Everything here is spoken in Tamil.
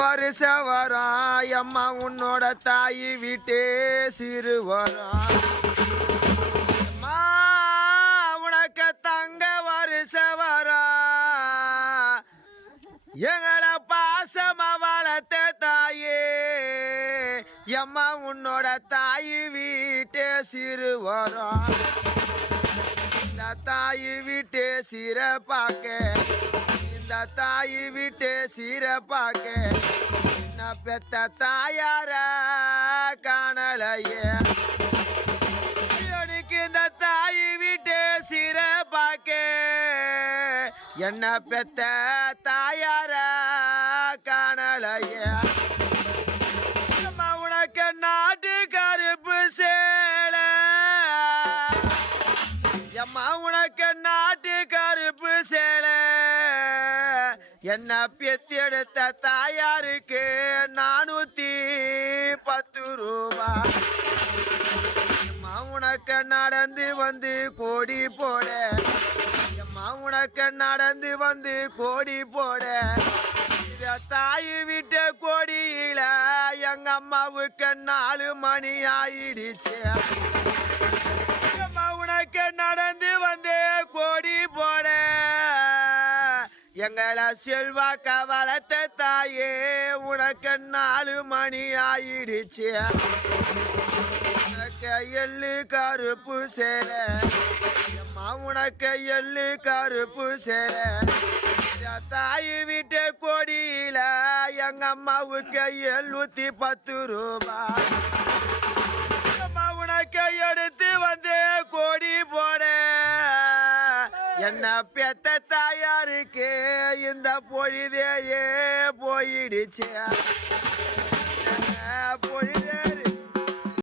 வருஷவரம் அம்மா உன்னோட தாய் வீட்டே சிறுவரம் உனக்கு தங்க வருஷவரம் எங்களை பாசமா வளர்த்த தாயே. அம்மா உன்னோட தாய் வீட்டே சிறுவரம் இந்த தாய் வீட்டே சிறப்பாக்க. இந்த தாய் வீட்டே சிறப்பாக்க என்ன பெத்த தாயார காணலையே. எனக்கு இந்த தாய் வீட்டே சிறப்பாக்க என்ன பெத்த தாயார காணலையே. உனக்கு நாட்டு கருப்பு சேலை. எம்மா உனக்கு நாட்டு என்ன பெத்தெடுத்த தாயாருக்கு நானூத்தி பத்து ரூபா. உனக்கு நடந்து வந்து கோடி போட. எம்மா உனக்கு நடந்து வந்து கோடி போட. இந்த தாய் விட்ட கோடியில எங்க அம்மாவுக்கு நாலு மணி ஆயிடுச்சு. எங்களை செல்வாக்க வளர்த்த தாயே உனக்கு நாலு மணி ஆயிடுச்சு உனக்கு எள்ளு கருப்பு சேர அம்மா உனக்கு எள்ளு கருப்பு சேர தாய் வீட்டு கொடியில எங்க அம்மாவுக்கு எழுநூத்தி பத்து ரூபாய். என்ன பெத்த தாயாருக்கு இந்த பொழுதேயே போயிடுச்சு.